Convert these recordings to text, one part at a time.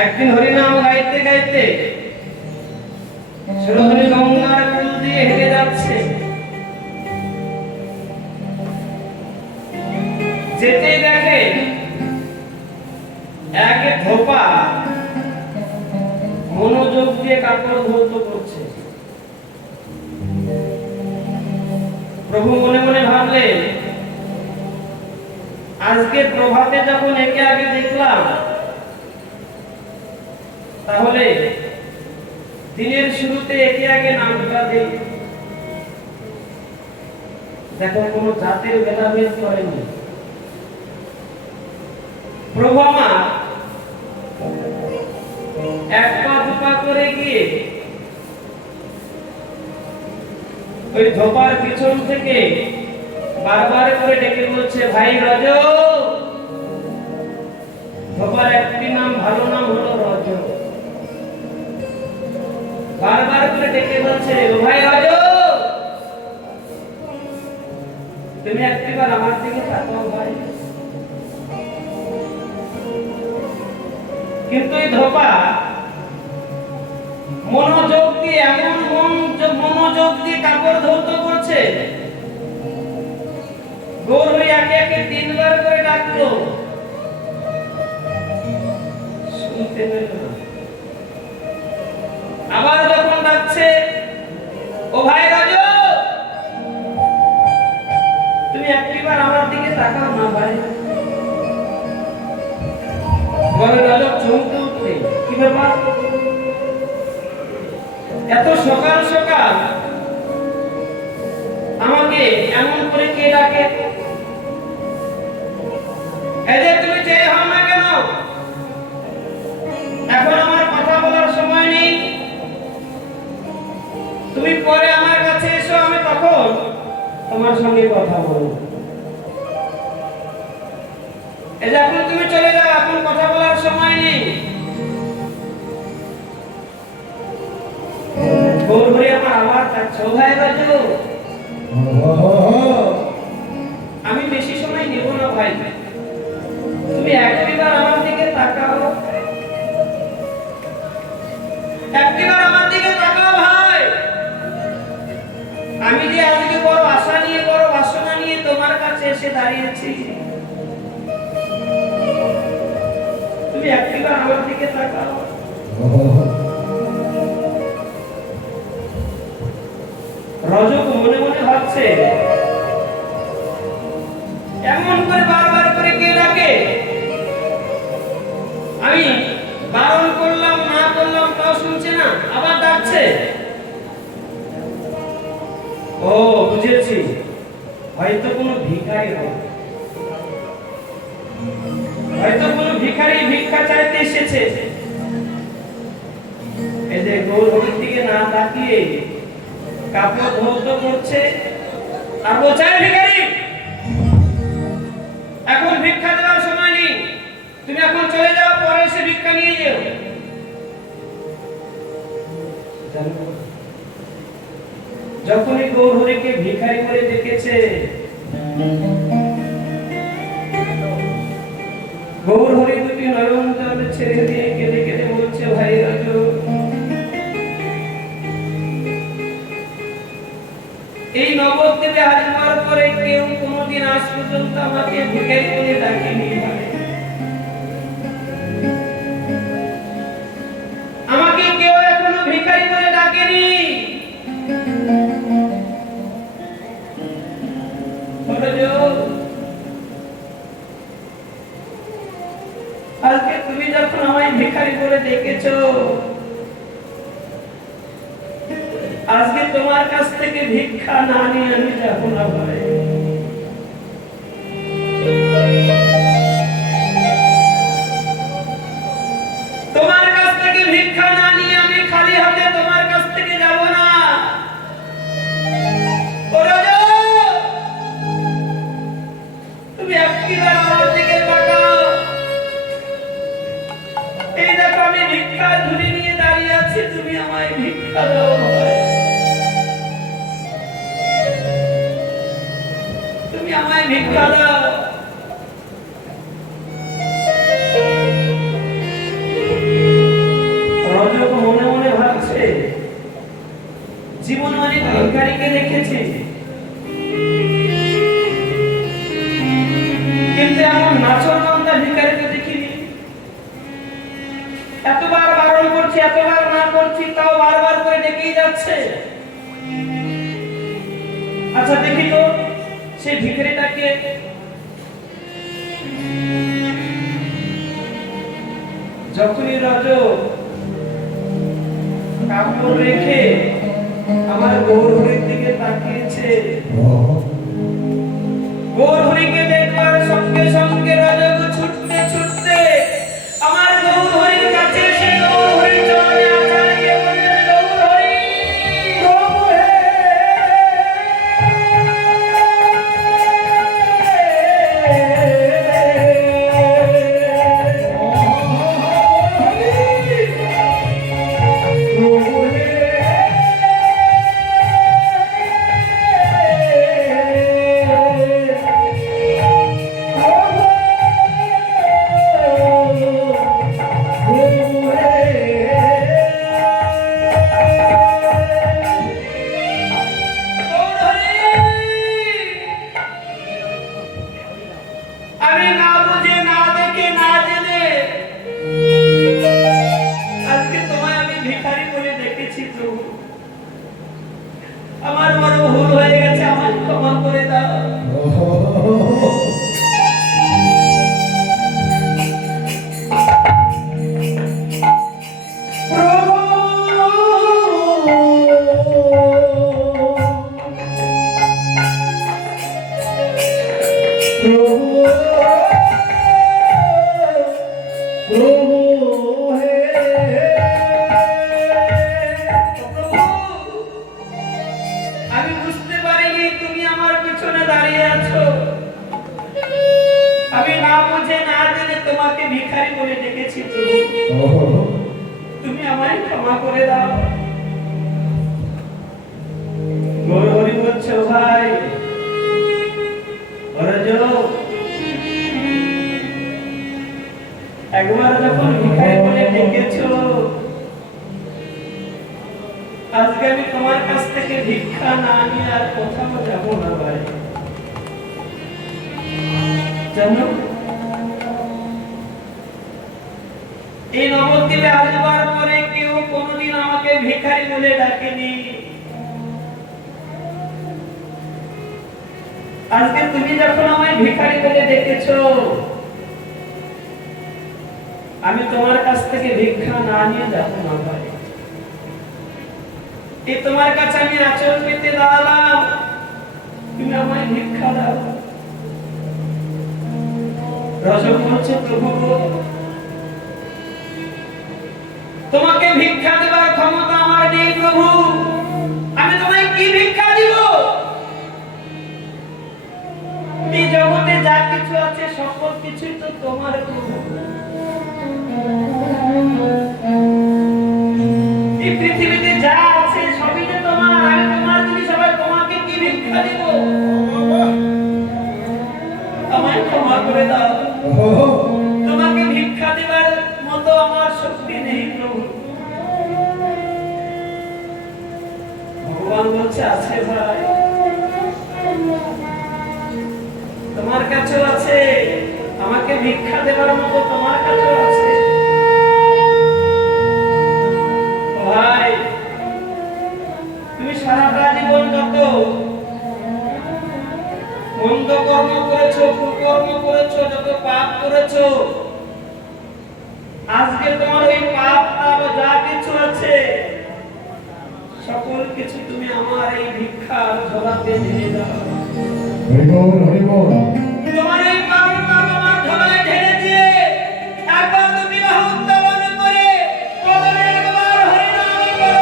একদিন হরিনাম গাইতে গাইতে সুরধনী গঙ্গার কুল দিয়ে হেঁটে যাচ্ছে। যেতেই দেখে এক ধোপা মনোযোগ দিয়ে কাপড় ধৌত করছে। প্রভু মনে মনে ভাবলেন, আজকে প্রভাতে যখন একে আগে দেখলাম, তাহলে দিনের শুরুতে একে আগে নামটা দেই। দেখো, কোনো জাতের ভেদাভেদ করেনি। প্রভু আমার এক পা দুপা করে গিয়ে ওই ধোপার পিছন থেকে বারবার করে ডেকে বলছে, ভাই রজ। ধোপার একটি নাম, ভালো নাম হলো রজ। বারবার করে ডেকে বলছে, ও ভাই রজ, তুমি একটিবার আমার দিকে তাকাও ভাই। কিন্তু এই ধোপা মনোযোগ দিয়ে, এমন মনোযোগ দিয়ে কাপড় ধৌত করছে, গৌর হরি একে একে তিনবার করে ডাকলো, শুনতে পেল না। আবার যখন ডাকছে, ও ভাই রাজ, তুমি একবার আমার দিকে তাকাও না ভাই। বলে রাজ চমকে উঠলে, কি ব্যাপার, এত সকাল সকাল আমাকে এমন করে কে ডাকে? এদের তুমি চেয়ে হও না কেন? এখন আমার কথা বলার সময় নেই, তুমি পরে আমার কাছে এসো, আমি তখন তোমার সঙ্গে কথা বলবো। এখন তুমি চলে যাও, এখন কথা বলার সময় নেই। গৌর হরি আমার আবার ডাকছে, ভাই বাজু, আমি বেশি সময় নেব না ভাই, তুমি একবার আমার দিকে তাকাও, একবার আমার দিকে তাকাও ভাই। আমি যে আজকে বড় আশা নিয়ে, বড় বাসনা নিয়ে তোমার কাছে এসে দাঁড়িয়েছি, তুমি একবার আমার দিকে তাকাও। রজক মনে মনে ভাবছে, এমন করে বারবার করে কে ডাকে? আমি বারণ করলাম, না করলাম, তাও শুনছে না, আবার ডাকছে। ও বুঝেছি, হয়তো কোনো ভিখারি হবে, হয়তো কোনো ভিখারি ভিক্ষা চাইতে এসেছে। এই যে গৌর হরির দিকে না তাকিয়ে কাপড় ধৌত করছে, আর বলছে, ভিখারি, এখন ভিক্ষা দেওয়ার সময় নেই, তুমি এখন চলে যাও, পরে এসে ভিক্ষা নিয়ে যেও। যখনই গৌর হরিকে ভিখারি করে দেখেছে, গৌর হরি দুটি নয়ন জল ছেড়ে দিয়ে কেঁদে কেঁদে বলছে, ভাই রাজ, এই নবদ্বীপে আসবার পরে কেউ কোনোদিন আজ পর্যন্ত আমাকে ভিখারি বলে ডাকেনি ভাই। আমাকে কেউ এখনো ভিখারি বলে ডাকেনি। আজকে তুমি যখন আমায় ভিখারি বলে ডেকেছো, আজকে তোমার কাছ থেকে ভিক্ষা না নিয়ে আমি যাবো না ভাই। তোমার কাছ থেকে ভিক্ষা না নিয়ে আমি খালি হাতে তোমার কাছ থেকে যাব না। তুমি একবার আমার দিকে তাকাও, এই দেখো আমি ভিক্ষা ঝুলি নিয়ে দাঁড়িয়ে আছি, তুমি আমায় ভিক্ষা দাও ভাই, তুমি আমায় ভিক্ষা দাও। জীবনে অনেক ভিখারিকে দেখেছি, কিন্তু এমন নাচরবান্দা ভিখারিকে দেখিনি। এতবার বারণ করছি, এতবার না করছি, তাও বারবার করে ডেকেই যাচ্ছে। আচ্ছা দেখি তো সেই ভিখারিটাকে। যখনই রাজ কাপড় রেখে আমার গৌরহরির দিকে তাকিয়েছে, গৌরহরিকে দেখবার সঙ্গে সঙ্গে রাজা ছুটতে ছুটতে আমার গৌরহরির কাছে এসে গৌরহরির চরণে আছাড় দিয়ে বললেন, গৌরহরি প্রভু হে, আমি না বুঝে না দেখে না জেনে আজকে তোমায় আমি ভিখারি বলে দেখেছি প্রভু। আমার বড় ভুল হয়ে গেছে, আমায় ক্ষমা করে দাও। প্রভু আমি বুঝতে পারিনি তুমি আমার পিছনে দাঁড়িয়ে আছো। আমি না বুঝে না জেনে তোমাকে ভিখারি বলে ডেকেছি প্রভু, তুমি আমায় ক্ষমা করে দাও। গৌরহরি বলছো, ভাই একবার যখন ভিখারি বলে ডেকেছো, আজকে আমি তোমার কাছ থেকে ভিক্ষা না নিয়ে আর কোথাও যাব না ভাই। জানো এই নবদ্বীপে আসবার পরে কেউ কোনোদিন আমাকে ভিখারি বলে ডাকেনি। আজকে তুমি যখন আমায় ভিখারি বলে ডেকেছো, আমি তোমার কাছ থেকে ভিক্ষা না নিয়ে যাব না ভাই। এই তোমার কাছে আমি আচরণ পেতে দাঁড়ালাম, তুমি আমায় ভিক্ষা দাও। রজক বলছে, প্রভু তোমাকে ভিক্ষা দেবার ক্ষমতা আমার নেই প্রভু, আমি তোমায় কি ভিক্ষা দিব? এই জগতে যা কিছু আছে সকল কিছুই তো তোমার প্রভু। এই পৃথিবীতে যা আছে সবই যে তোমার, আমি তোমার জিনিস, সবাই তোমাকে কি ভিক্ষা দিব? আমায় ক্ষমা করে দাও, তোমাকে ভিক্ষা দেবার মতো আমার শক্তি নেই প্রভু। ভগবান বলছে, আছে ভাই, তোমার কাছেও আছে, আমাকে ভিক্ষা দেবার মতো তোমার কাছেও আছে। ভাই তুমি সারাটা জীবন যত মন্দ কর্ম করেছো, কুকর্ম করেছো, যত পাপ করেছো, আজকে তোমার ওই পাপ তাপ যা কিছু আছে সকল কিছু তুমি আমার এই ভিক্ষার ঝোলাতে ঢেলে দাও। তোমার এই পাপ তাপ আমার ঝোলায় ঢেলে দিয়ে একবার তুমি বাহু উত্তোলন করে কদমে একবার হরিনাম করো।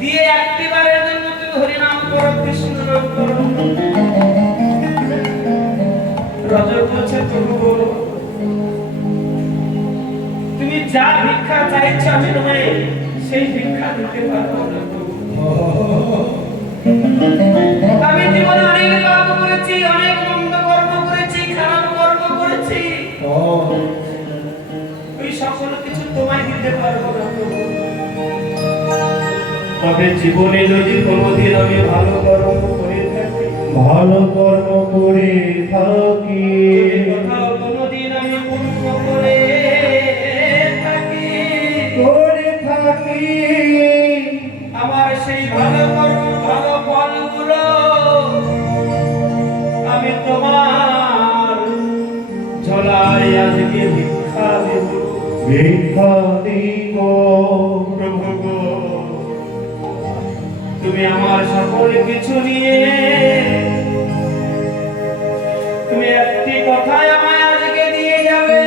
দিয়ে একটিবারের জন্য তুমি হরি নাম করো, কৃষ্ণ নাম করো। রজব বলছে প্রভু তুমি যা ভিক্ষা চাইছো আমি তোমায় সেই ভিক্ষা দিতে পারবো না প্রভু। আমি জীবনে অনেক পাপ করেছি, অনেক মন্দ কর্ম করেছি, খারাপ কর্ম করেছি, ওই সকল কিছু তোমায় দিতে পারবো না প্রভু। তবে জীবনে যদি কোনোদিন আমি ভালো কর্ম করে থাকি, ভালো কর্ম করে থাকি, কোথাও কোনোদিন আমি পুণ্য করে থাকি, আমার সেই ভালো কর্ম ভালো ফলগুলো আমি তোমার ঝোলায় আজকে ভিক্ষা দেব। ভিক্ষা দিব। প্রভু গো, তুমি আমার সকল কিছু নিয়ে তুমি একটি কথায় আমায় আজকে দিয়ে যাবে।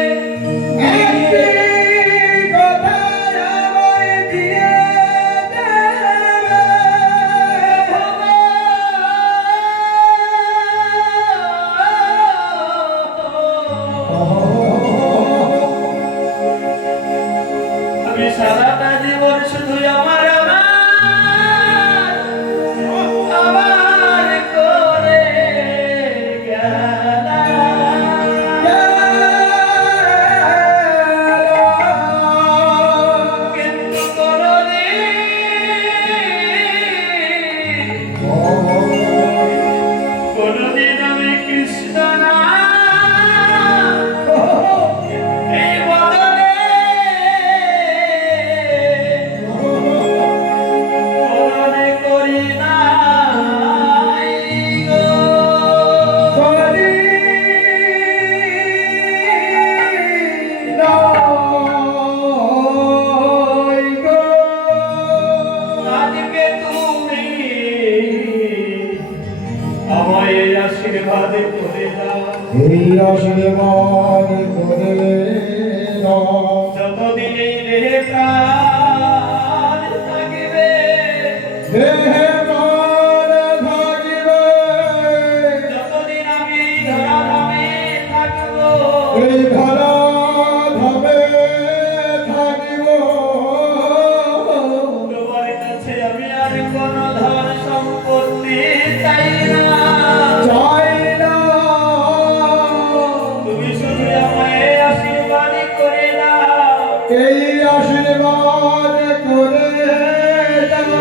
আমি সারাটা জীবন শুধু আমার আমার করে গেলাম, কিন্তু কোনদিন আমি কৃষ্ণ নাম এই বদলে মনে করি নাই গো। আজকে তুমি আমায় এই আশীর্বাদ করে দাও, এই আশীর্বাদ করে দাও। যতদিন এই দেহে প্রাণ থাকিবে, দেহে প্রাণ থাকিবে, যতদিন আমি এই ধরাধামে থাকবো, এই ধরা ধামে থাকিব। তোমার কাছে আমি আর কোনো ধন সম্পত্তি চাই না, চাই না। তুমি শুধু আমায় আশীর্বাদ করে দাও। এই আশীর্বাদ করে দাও।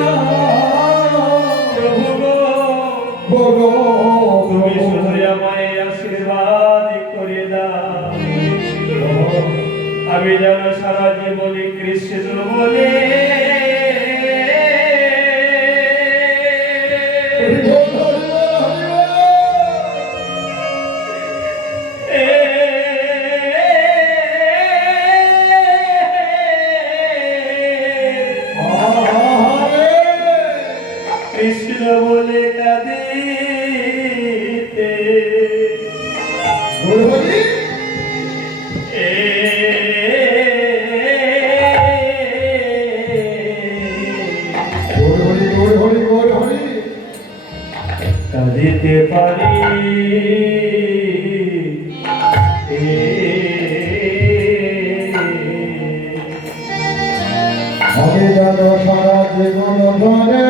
প্রভু গো, বলো তুমি শুধু আমায় আশীর্বাদ করে দাও। আমি যেন সারা জীবনে কৃষ্ণ বলে কৃষ্ণ বলে কাঁদিতে কাঁদিতে পারি আমি যেন সারা জীবন ধরে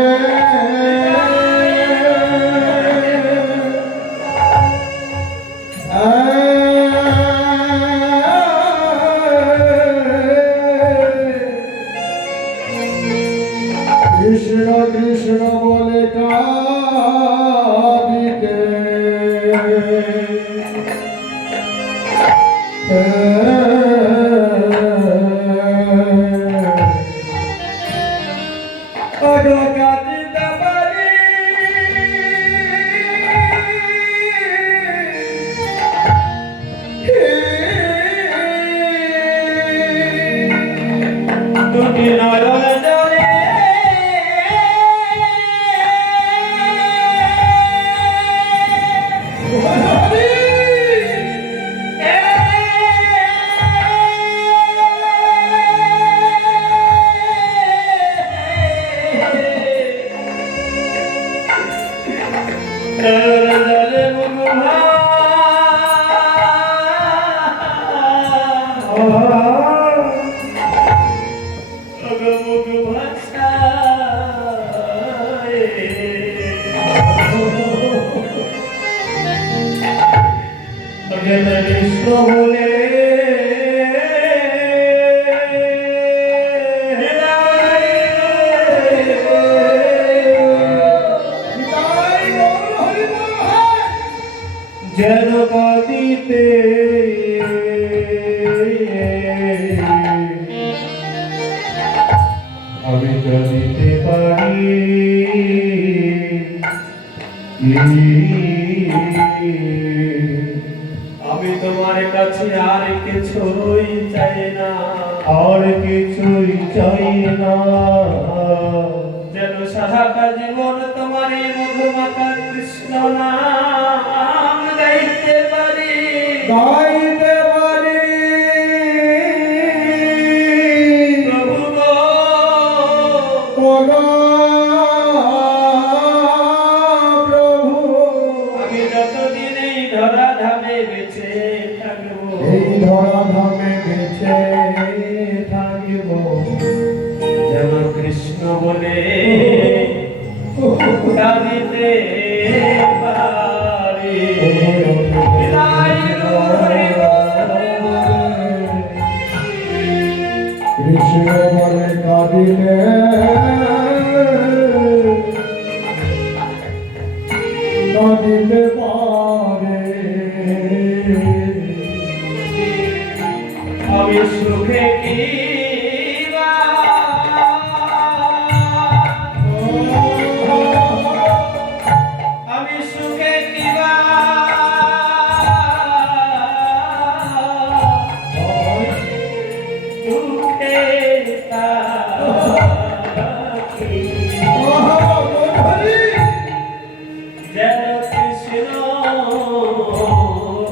কৃষ্ণ কৃষ্ণ বলে কাঁদিতে কাঁদিতে পারি তুমি নয়ন জলে জলে মুখ কৃষ্ণ বলে যেন কাঁদিতে আমি কাঁদিতে পারি আমি তোমার কাছে আর কিছুই চাই না, আর কিছুই চাই না, যেন সারাটা জীবন তোমার এই মধুমাখা কৃষ্ণ নাম গাইতে পারি। গাইতে পারি প্রভু গো, ওগো প্রভু, আমি যতদিন এই ধরা ধামে বেঁচে থাকবো, এই ধরা ধামে বেঁচে থাকিব, যেন কৃষ্ণ বলে কাঁদিতে পারি। বিদায় গৌর হরি বল। কৃষ্ণ বলে কাঁদিলে কাঁদিতে পারে, আমি সুখে কি বা আমি সুখে কি বা দুঃখে থাকি। যেন কৃষ্ণ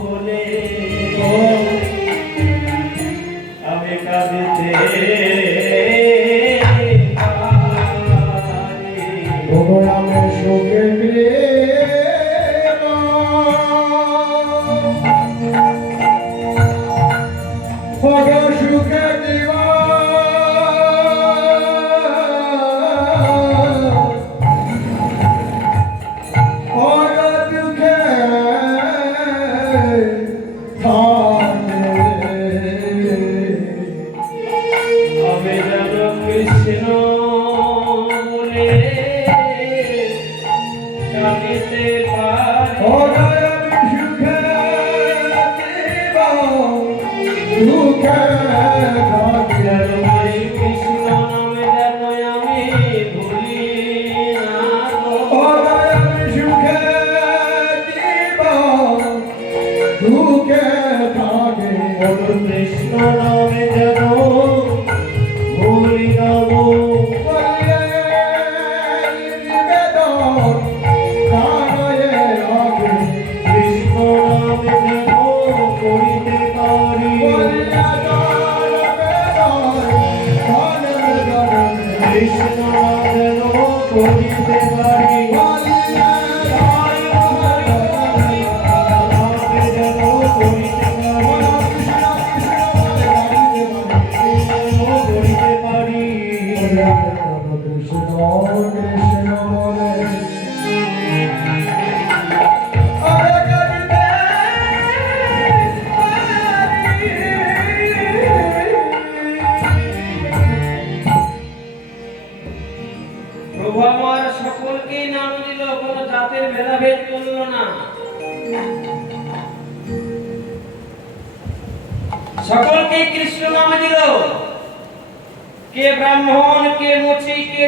বলে আমি কাঁদিতে পারি। ওগো আমি সুখে সুখে দিবা দুঃখে আমি যেন কৃষ্ণ বলে কাঁদিতে পারি। যেন ওই কৃষ্ণ নামে যেন আমি ভুলি না গো। বলো কৃষ্ণ নামে যেন ভুলি না গো। কৃষ্ণ নামে যেন করিতে পারি। কৃষ্ণ নামে যেন করিতে পারি। নামে যেন করিতে পারি। কৃষ্ণ কৃষ্ণ বলে প্রভু আমার সকলকে নাম দিল, কোনো জাতের ভেদাভেদ করল না। সকলকে কৃষ্ণ নামে দিল, কে ব্রাহ্মণ, কে মুচি, কে